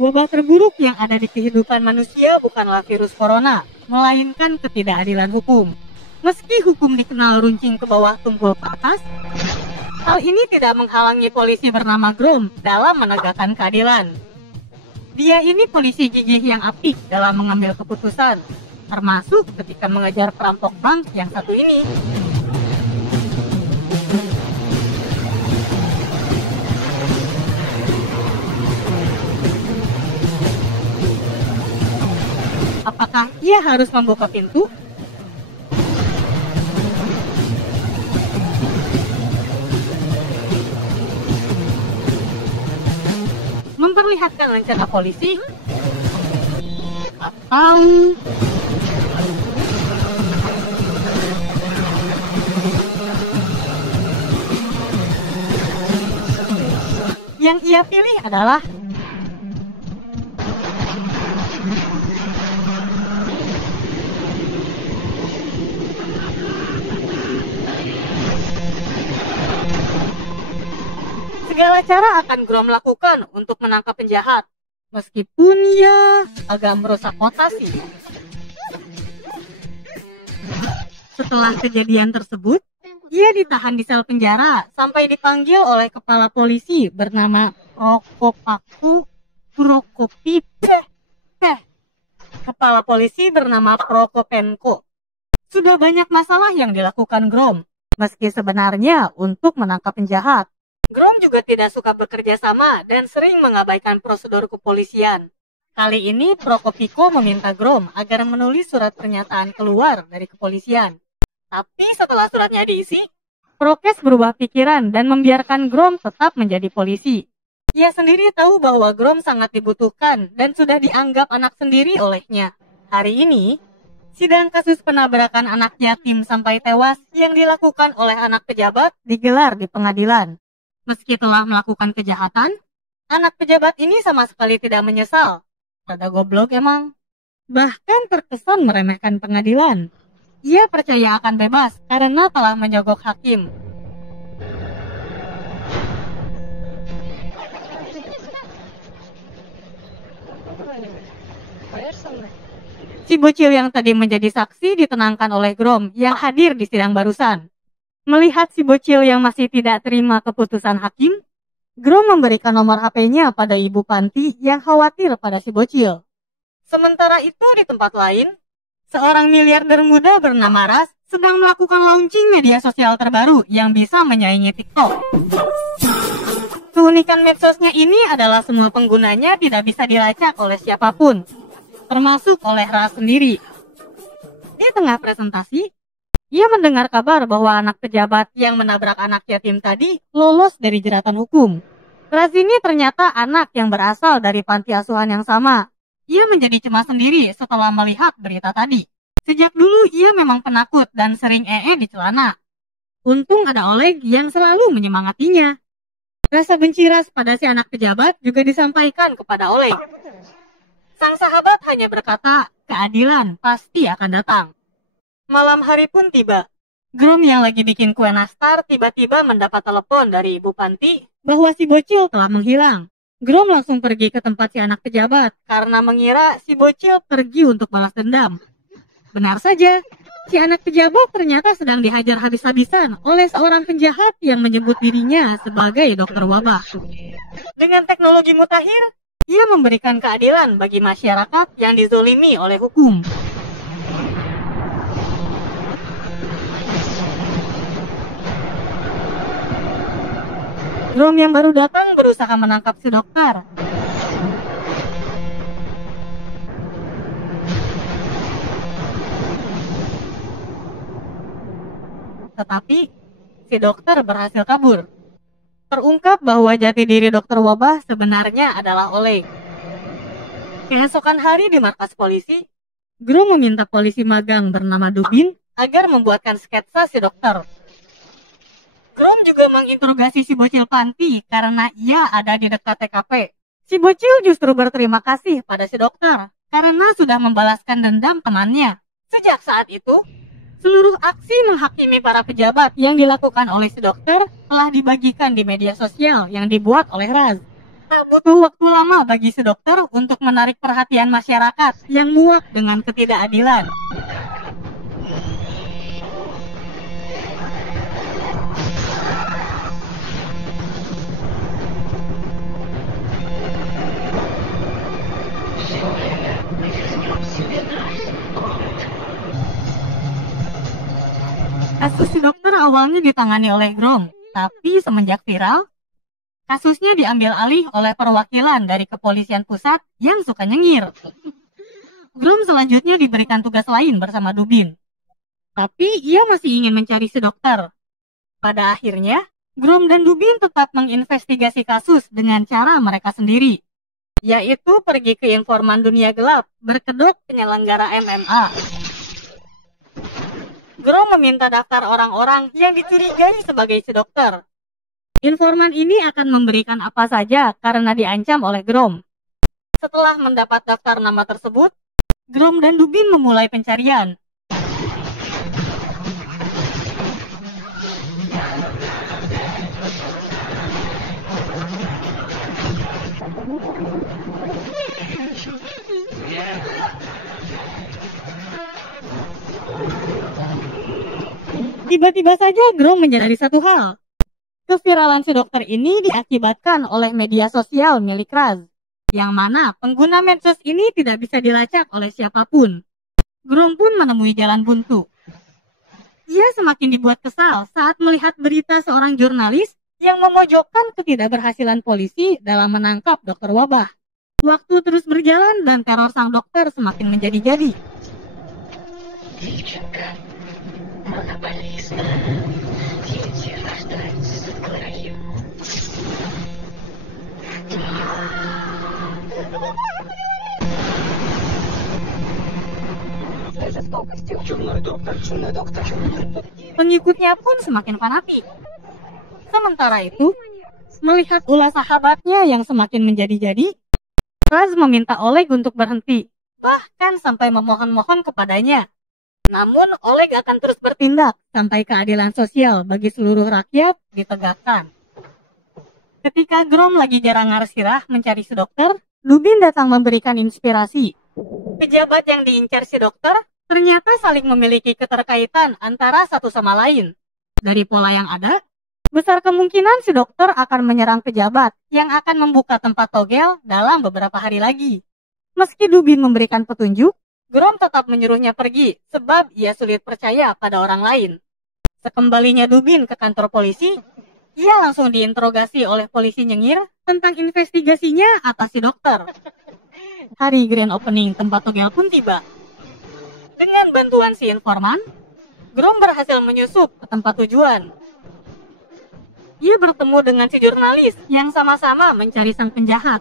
Wabah terburuk yang ada di kehidupan manusia bukanlah virus corona, melainkan ketidakadilan hukum. Meski hukum dikenal runcing ke bawah tumpul ke atas, hal ini tidak menghalangi polisi bernama Grom dalam menegakkan keadilan. Dia ini polisi gigih yang apik dalam mengambil keputusan, termasuk ketika mengejar perampok bank yang satu ini. Apakah ia harus membuka pintu? Memperlihatkan rencana polisi? Atau yang ia pilih adalah segala cara akan Grom lakukan untuk menangkap penjahat, meskipun ya agak merusak kota sih. Setelah kejadian tersebut, ia ditahan di sel penjara sampai dipanggil oleh kepala polisi bernama Kepala polisi bernama Prokopenko. Sudah banyak masalah yang dilakukan Grom, meski sebenarnya untuk menangkap penjahat. Grom juga tidak suka bekerja sama dan sering mengabaikan prosedur kepolisian. Kali ini Prokopiko meminta Grom agar menulis surat pernyataan keluar dari kepolisian. Tapi setelah suratnya diisi, Prokes berubah pikiran dan membiarkan Grom tetap menjadi polisi. Ia sendiri tahu bahwa Grom sangat dibutuhkan dan sudah dianggap anak sendiri olehnya. Hari ini, sidang kasus penabrakan anak yatim sampai tewas yang dilakukan oleh anak pejabat digelar di pengadilan. Meski telah melakukan kejahatan, anak pejabat ini sama sekali tidak menyesal. Rada goblok emang. Bahkan terkesan meremehkan pengadilan. Ia percaya akan bebas karena telah menyogok hakim. Si bocil yang tadi menjadi saksi ditenangkan oleh Grom yang hadir di sidang barusan. Melihat si bocil yang masih tidak terima keputusan hakim, Grom memberikan nomor HP-nya pada ibu panti yang khawatir pada si bocil. Sementara itu di tempat lain, seorang miliarder muda bernama Ras sedang melakukan launching media sosial terbaru yang bisa menyaingi TikTok. Keunikan medsosnya ini adalah semua penggunanya tidak bisa dilacak oleh siapapun, termasuk oleh Ras sendiri. Di tengah presentasi, ia mendengar kabar bahwa anak pejabat yang menabrak anak yatim tadi lolos dari jeratan hukum. Ras ini ternyata anak yang berasal dari panti asuhan yang sama. Ia menjadi cemas sendiri setelah melihat berita tadi. Sejak dulu ia memang penakut dan sering di celana. Untung ada Oleg yang selalu menyemangatinya. Rasa benci Ras pada si anak pejabat juga disampaikan kepada Oleg. Sang sahabat hanya berkata, keadilan pasti akan datang. Malam hari pun tiba. Grom yang lagi bikin kue nastar tiba-tiba mendapat telepon dari ibu panti bahwa si bocil telah menghilang. Grom langsung pergi ke tempat si anak pejabat karena mengira si bocil pergi untuk balas dendam. Benar saja, si anak pejabat ternyata sedang dihajar habis-habisan oleh seorang penjahat yang menyebut dirinya sebagai dokter wabah. Dengan teknologi mutakhir, ia memberikan keadilan bagi masyarakat yang dizolimi oleh hukum. Grom yang baru datang berusaha menangkap si dokter. Tetapi, si dokter berhasil kabur. Terungkap bahwa jati diri dokter wabah sebenarnya adalah Oleg. Keesokan hari di markas polisi, Grom meminta polisi magang bernama Dubin agar membuatkan sketsa si dokter. Grom juga menginterogasi si bocil panti karena ia ada di dekat TKP. Si bocil justru berterima kasih pada si dokter karena sudah membalaskan dendam temannya. Sejak saat itu, seluruh aksi menghakimi para pejabat yang dilakukan oleh si dokter telah dibagikan di media sosial yang dibuat oleh Raz. Tak butuh waktu lama bagi si dokter untuk menarik perhatian masyarakat yang muak dengan ketidakadilan. Kasus si dokter awalnya ditangani oleh Grom, tapi semenjak viral, kasusnya diambil alih oleh perwakilan dari kepolisian pusat yang suka nyengir. Grom selanjutnya diberikan tugas lain bersama Dubin. Tapi ia masih ingin mencari si dokter. Pada akhirnya, Grom dan Dubin tetap menginvestigasi kasus dengan cara mereka sendiri, yaitu pergi ke informan dunia gelap berkedok penyelenggara MMA. Grom meminta daftar orang-orang yang dicurigai sebagai si dokter. Informan ini akan memberikan apa saja karena diancam oleh Grom. Setelah mendapat daftar nama tersebut, Grom dan Dubin memulai pencarian. Tiba-tiba saja Grom menyadari satu hal. Keviralan si dokter ini diakibatkan oleh media sosial milik Raz, yang mana pengguna medsos ini tidak bisa dilacak oleh siapapun. Grom pun menemui jalan buntu. Ia semakin dibuat kesal saat melihat berita seorang jurnalis yang memojokkan ketidakberhasilan polisi dalam menangkap dokter wabah. Waktu terus berjalan dan teror sang dokter semakin menjadi-jadi. Pengikutnya pun semakin fanatik. Sementara itu, melihat ulah sahabatnya yang semakin menjadi-jadi, Raz meminta Oleg untuk berhenti, bahkan sampai memohon-mohon kepadanya. Namun Oleg akan terus bertindak sampai keadilan sosial bagi seluruh rakyat ditegakkan. Ketika Grom lagi jarang ngarsirah mencari si dokter, Dubin datang memberikan inspirasi. Pejabat yang diincar si dokter ternyata saling memiliki keterkaitan antara satu sama lain. Dari pola yang ada, besar kemungkinan si dokter akan menyerang pejabat yang akan membuka tempat togel dalam beberapa hari lagi. Meski Dubin memberikan petunjuk, Grom tetap menyuruhnya pergi sebab ia sulit percaya pada orang lain. Sekembalinya Dubin ke kantor polisi, ia langsung diinterogasi oleh polisi nyengir tentang investigasinya atas si dokter. Hari grand opening tempat togel pun tiba. Dengan bantuan si informan, Grom berhasil menyusup ke tempat tujuan. Ia bertemu dengan si jurnalis yang sama-sama mencari sang penjahat.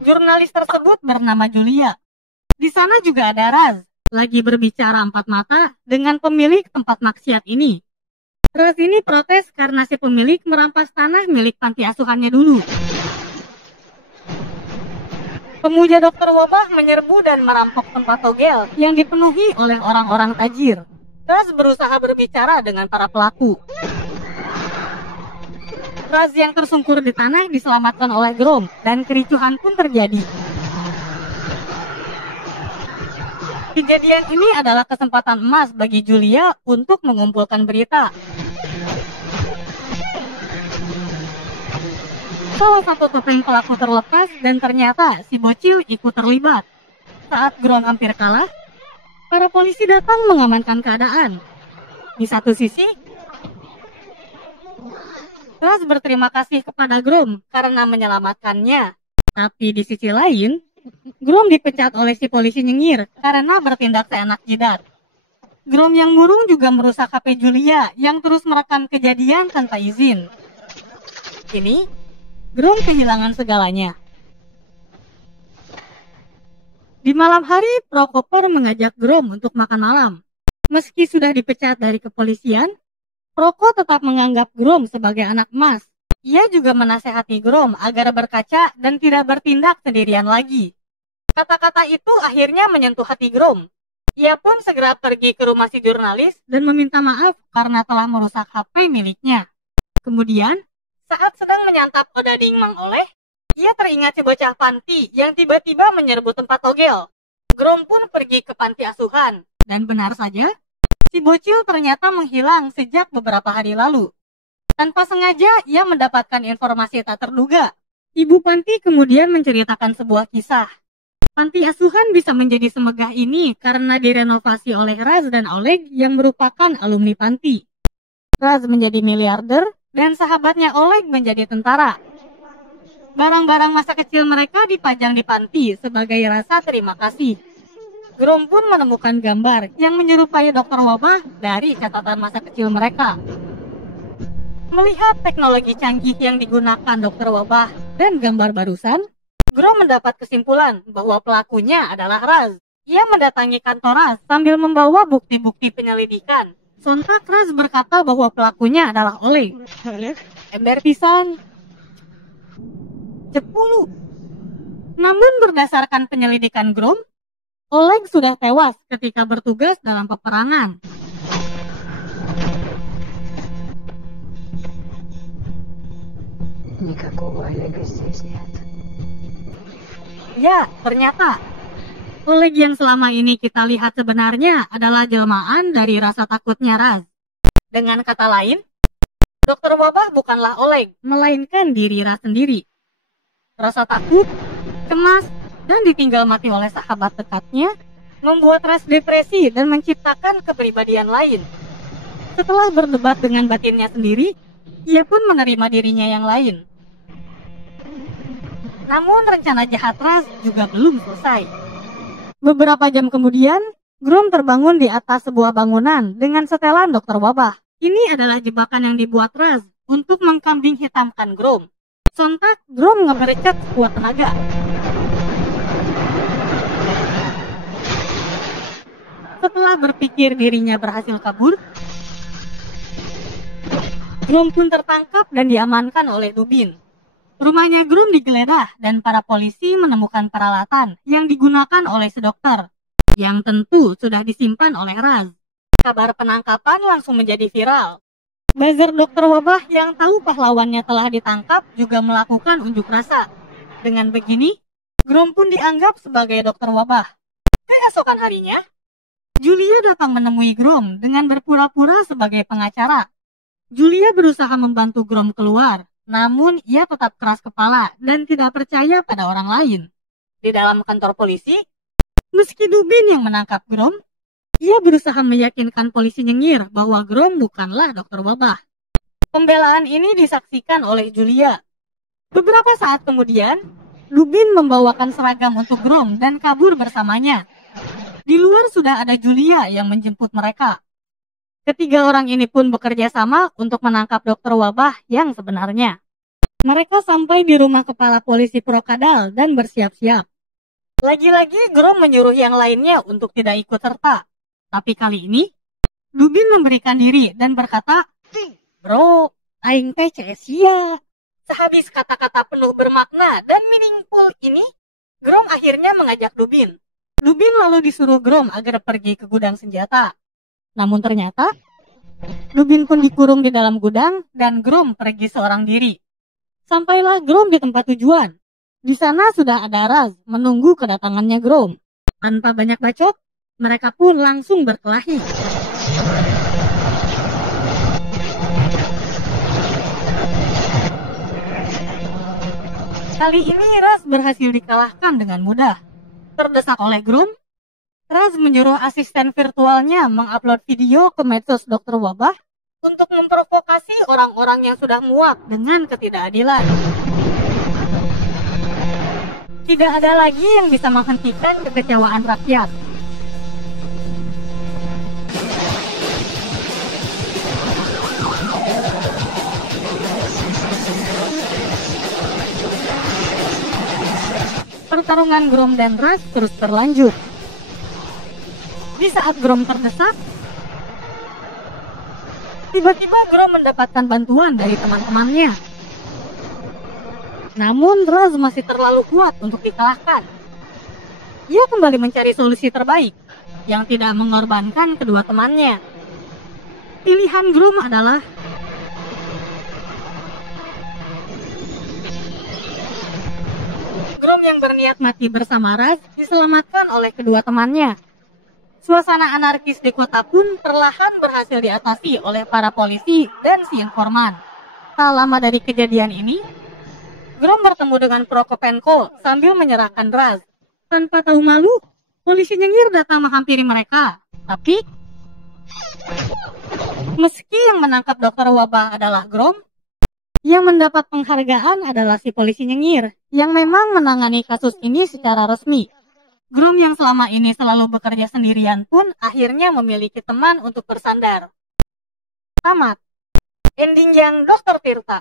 Jurnalis tersebut bernama Julia. Di sana juga ada Raz, lagi berbicara empat mata dengan pemilik tempat maksiat ini. Raz ini protes karena si pemilik merampas tanah milik panti asuhannya dulu. Pemuja dokter wabah menyerbu dan merampok tempat togel yang dipenuhi oleh orang-orang tajir. Raz berusaha berbicara dengan para pelaku. Raz yang tersungkur di tanah diselamatkan oleh Grom dan kericuhan pun terjadi. Kejadian ini adalah kesempatan emas bagi Julia untuk mengumpulkan berita. Salah satu topeng pelaku terlepas dan ternyata si bocil ikut terlibat. Saat Grom hampir kalah, para polisi datang mengamankan keadaan. Di satu sisi, Raz berterima kasih kepada Grom karena menyelamatkannya. Tapi di sisi lain, Grom dipecat oleh si polisi nyengir karena bertindak seenak jidat. Grom yang murung juga merusak HP Julia yang terus merekam kejadian tanpa izin. Kini, Grom kehilangan segalanya. Di malam hari, Prokopor mengajak Grom untuk makan malam. Meski sudah dipecat dari kepolisian, Proko tetap menganggap Grom sebagai anak emas. Ia juga menasehati Grom agar berkaca dan tidak bertindak sendirian lagi. Kata-kata itu akhirnya menyentuh hati Grom. Ia pun segera pergi ke rumah si jurnalis dan meminta maaf karena telah merusak HP miliknya. Kemudian, Saat sedang menyantap odading Mang Oleh, ia teringat si bocah panti yang tiba-tiba menyerbu tempat togel. Grom pun pergi ke panti asuhan, dan benar saja, si bocil ternyata menghilang sejak beberapa hari lalu. Tanpa sengaja, ia mendapatkan informasi tak terduga. Ibu panti kemudian menceritakan sebuah kisah. Panti asuhan bisa menjadi semegah ini karena direnovasi oleh Raz dan Oleg yang merupakan alumni panti. Raz menjadi miliarder dan sahabatnya Oleg menjadi tentara. Barang-barang masa kecil mereka dipajang di panti sebagai rasa terima kasih. Grom pun menemukan gambar yang menyerupai dokter wabah dari catatan masa kecil mereka. Melihat teknologi canggih yang digunakan dokter wabah dan gambar barusan, Grom mendapat kesimpulan bahwa pelakunya adalah Raz. Ia mendatangi kantor Raz sambil membawa bukti-bukti penyelidikan. Sontak Raz berkata bahwa pelakunya adalah Oleg. Ember pisan. 10. Namun berdasarkan penyelidikan Grom, Oleg sudah tewas ketika bertugas dalam peperangan. Никакого Олега здесь нет. Ya, ternyata Oleg yang selama ini kita lihat sebenarnya adalah jelmaan dari rasa takutnya Raz. Dengan kata lain, dokter wabah bukanlah Oleg, melainkan diri Raz sendiri. Rasa takut, cemas, dan ditinggal mati oleh sahabat dekatnya membuat Raz depresi dan menciptakan kepribadian lain. Setelah berdebat dengan batinnya sendiri, ia pun menerima dirinya yang lain. Namun rencana jahat Raz juga belum selesai. Beberapa jam kemudian, Grom terbangun di atas sebuah bangunan dengan setelan dokter wabah. Ini adalah jebakan yang dibuat Raz untuk mengkambing hitamkan Grom. Sontak, Grom ngeberecet sekuat tenaga. Setelah berpikir dirinya berhasil kabur, Grom pun tertangkap dan diamankan oleh Dubin. Rumahnya Grom digeledah dan para polisi menemukan peralatan yang digunakan oleh si dokter, yang tentu sudah disimpan oleh Raz. Kabar penangkapan langsung menjadi viral. Buzzer dokter wabah yang tahu pahlawannya telah ditangkap juga melakukan unjuk rasa. Dengan begini, Grom pun dianggap sebagai dokter wabah. Keesokan harinya, Julia datang menemui Grom dengan berpura-pura sebagai pengacara. Julia berusaha membantu Grom keluar, namun ia tetap keras kepala dan tidak percaya pada orang lain. Di dalam kantor polisi, meski Dubin yang menangkap Grom, ia berusaha meyakinkan polisi nyengir bahwa Grom bukanlah dokter wabah. Pembelaan ini disaksikan oleh Julia. Beberapa saat kemudian, Dubin membawakan seragam untuk Grom dan kabur bersamanya. Di luar sudah ada Julia yang menjemput mereka. Ketiga orang ini pun bekerja sama untuk menangkap dokter wabah yang sebenarnya. Mereka sampai di rumah kepala polisi Prokadal dan bersiap-siap. Lagi-lagi Grom menyuruh yang lainnya untuk tidak ikut serta. Tapi kali ini, Dubin memberikan diri dan berkata, "Bro, aing teh sia." Sehabis kata-kata penuh bermakna dan meaningful ini, Grom akhirnya mengajak Dubin. Dubin lalu disuruh Grom agar pergi ke gudang senjata. Namun ternyata, Dubin pun dikurung di dalam gudang dan Grom pergi seorang diri. Sampailah Grom di tempat tujuan. Di sana sudah ada Raz menunggu kedatangannya Grom. Tanpa banyak bacot, mereka pun langsung berkelahi. Kali ini Raz berhasil dikalahkan dengan mudah. Terdesak oleh Grom, Raz menyuruh asisten virtualnya mengupload video ke medsos dokter wabah untuk memprovokasi orang-orang yang sudah muak dengan ketidakadilan. Tidak ada lagi yang bisa menghentikan kekecewaan rakyat. Pertarungan Grom dan Raz terus berlanjut. Di saat Grom terdesak, tiba-tiba Grom mendapatkan bantuan dari teman-temannya. Namun Raz masih terlalu kuat untuk dikalahkan. Ia kembali mencari solusi terbaik yang tidak mengorbankan kedua temannya. Pilihan Grom adalah yang berniat mati bersama Raz diselamatkan oleh kedua temannya. Suasana anarkis di kota pun perlahan berhasil diatasi oleh para polisi dan si informan. Tak lama dari kejadian ini, Grom bertemu dengan Prokopenko sambil menyerahkan Raz. Tanpa tahu malu, polisi nyengir datang menghampiri mereka. Tapi, meski yang menangkap dokter wabah adalah Grom, yang mendapat penghargaan adalah si polisi nyengir, yang memang menangani kasus ini secara resmi. Grom yang selama ini selalu bekerja sendirian pun akhirnya memiliki teman untuk bersandar. Tamat. Ending yang Dokter Tirta.